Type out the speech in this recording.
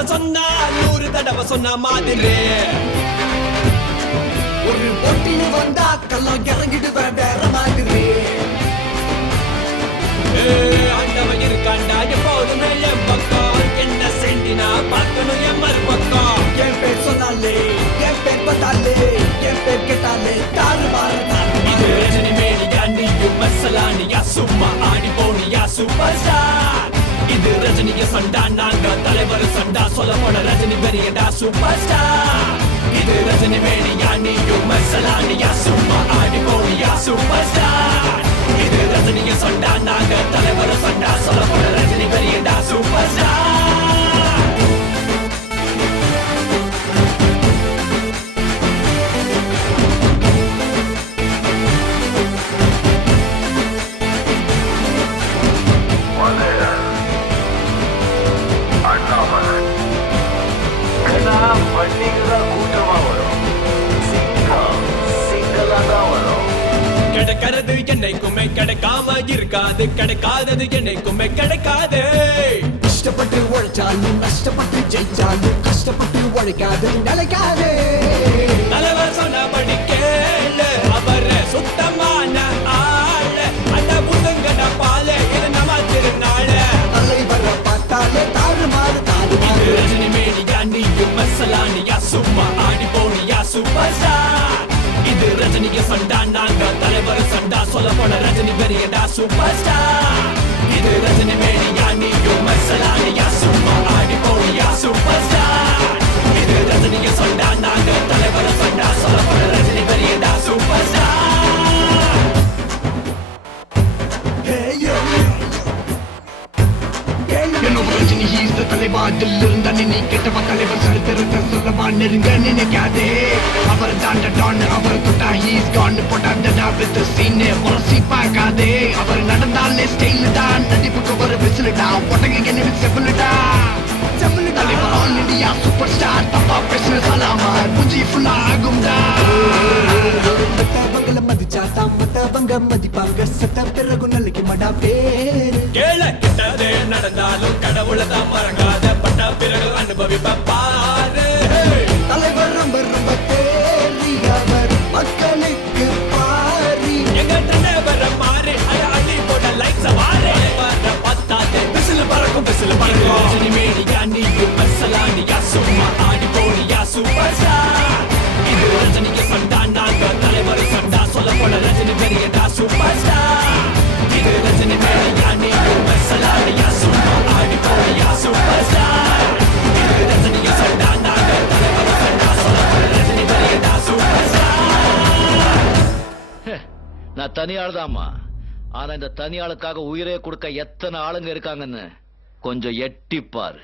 தடவை சொன்னா 100 தடவை சொன்ன மாதிரி ஒரு போட்டின்னு வந்தா கல்லாம் இறங்கிடுவேன் வேற மாதிரி. ஆண்டவன் இருக்காண்டா எப்போதுமே என் பக்கம். என்ன செஞ்சினா பார்க்கணும் என் மறுபக்கம். என் பேர் சொன்னாலே என் பேர் பார்த்தாலே என் பேர் கேட்டாலே தாறு இது ரஜினி மேனியா நீயும் மசலானியா சும்மா ஆடி போனியா சூப்பர் ஸ்டார். இது ரஜினிய சண்டா நாங்க தலைவர் சண்டா சொல்ல போன ரஜினி பெரியடா சூப்பர் ஸ்டார். இது ரஜினி மேனியா நீயும் மசலானியா சும்மா ஆடி போனியா சூப்பர் ஸ்டார். இது ரஜினிய சண்டா நாங்க தலைவர் சண்டா சொல்ல போன ரஜினி பெரியடா சூப்பர் ஸ்டார். கிடைக்கிறது என்னைக்குமே கிடைக்காம இருக்காது, கிடைக்காதது என்னைக்குமே கிடைக்காது. இஷ்டப்பட்டு உழைச்சாலும் நஷ்டப்பட்டு ஜெயிச்சாலும் கஷ்டப்பட்டு உழைக்காது நிலைக்காது. தலைவர் சொன்னபடி கேளு, அவரு சுத்தமான ஆளு. அந்த புதுங்கட பாலு இது நம்ம திருநாளு. தலைவரை பார்த்தாலே தாறு மாறு தாறு மாறு. ரஜினி மேனியா நீயும் மசலானியா சும்மா ஆடி போனியா சூப்பர் ஸ்டார். இது ரஜினிய சண்டா நாங்க தலைவர் சண்டா சொல்ல போன ரஜினி பெரியடா சூப்பர் ஸ்டார். இது ரஜினி மேனியா நீயும் மசலானியா சும்மா ஆடி போனியா சூப்பர் ஸ்டார். இது ரஜினிய சண்டா நாங்க தலைவர் சண்டா சொல்ல போன ரஜினி பெரியடா சூப்பர் ஸ்டார். ரஜினி ஹீஸ் தலைவாதில் இருந்த நீ கெட்டவ தலைவர் சரித்திரத்தை சொல்லவா நெருங்க நினைக்காதே. அவர் தாண்ட டான் அவர் தொட்டா ஹீஸ் கான் போட்டாண்டா வித் சீன் உரசி பார்க்காதே. அவர் நடந்தாலே ஸ்டைல் தான் நடிப்புக்கு ஒரு விசிலுடா ஒட்டங்க என்ன செப்பலுடா. தலைவர் ஆல் இந்தியா சூப்பர் ஸ்டார் தப்பா பேசுன சலாமா புஞ்சி ஃபுல்லா ஆகும்டா. மத்தவங்கள மதிச்சா தான் மத்தவங்க மதிப்பாங்க. சட்ட பிறகு நல்லைக்கு மடா பேரு கேள கிட்டதே நடந்தாலும் கடவுளை தான் மறக்காத. பட்ட பிறகு அனுபவிப்ப பாரு. தலைவர் ரொம்ப ரொம்ப தேறி அவர் மக்களுக்கு பாரி. எங்க தலைவர மாறி அடி போட லைட்ஸ் வாரே. வர பத்தாதே விசில் பறக்கும் விசில் பறக்கும். ரஜினி மேனியா நீயும் மசலானியா சும்மா ஆடி போனியா சூப்பர் ஸ்டார். இது ரஜினிய சண்டா நாங்க தலைவர் சண்டா சொல்ல போன ரஜினி பெரியடா சூப்பர் ஸ்டார். இது ரஜினி மேனியா நீயும் மசலானியா சும்மா ஆடி போனியா சூப்பர் ஸ்டார். இது ரஜினிய சண்டா நாங்க தலைவர் சண்டா சொல்ல போன ரஜினி பெரியடா சூப்பர் ஸ்டார். நான் தனியாள்தாம்மா. ஆனா இந்த தனியாளுக்காக உயிரே கொடுக்க எத்தனை ஆளுங்க இருக்காங்கன்னு கொஞ்சம் எட்டிப்பாரு.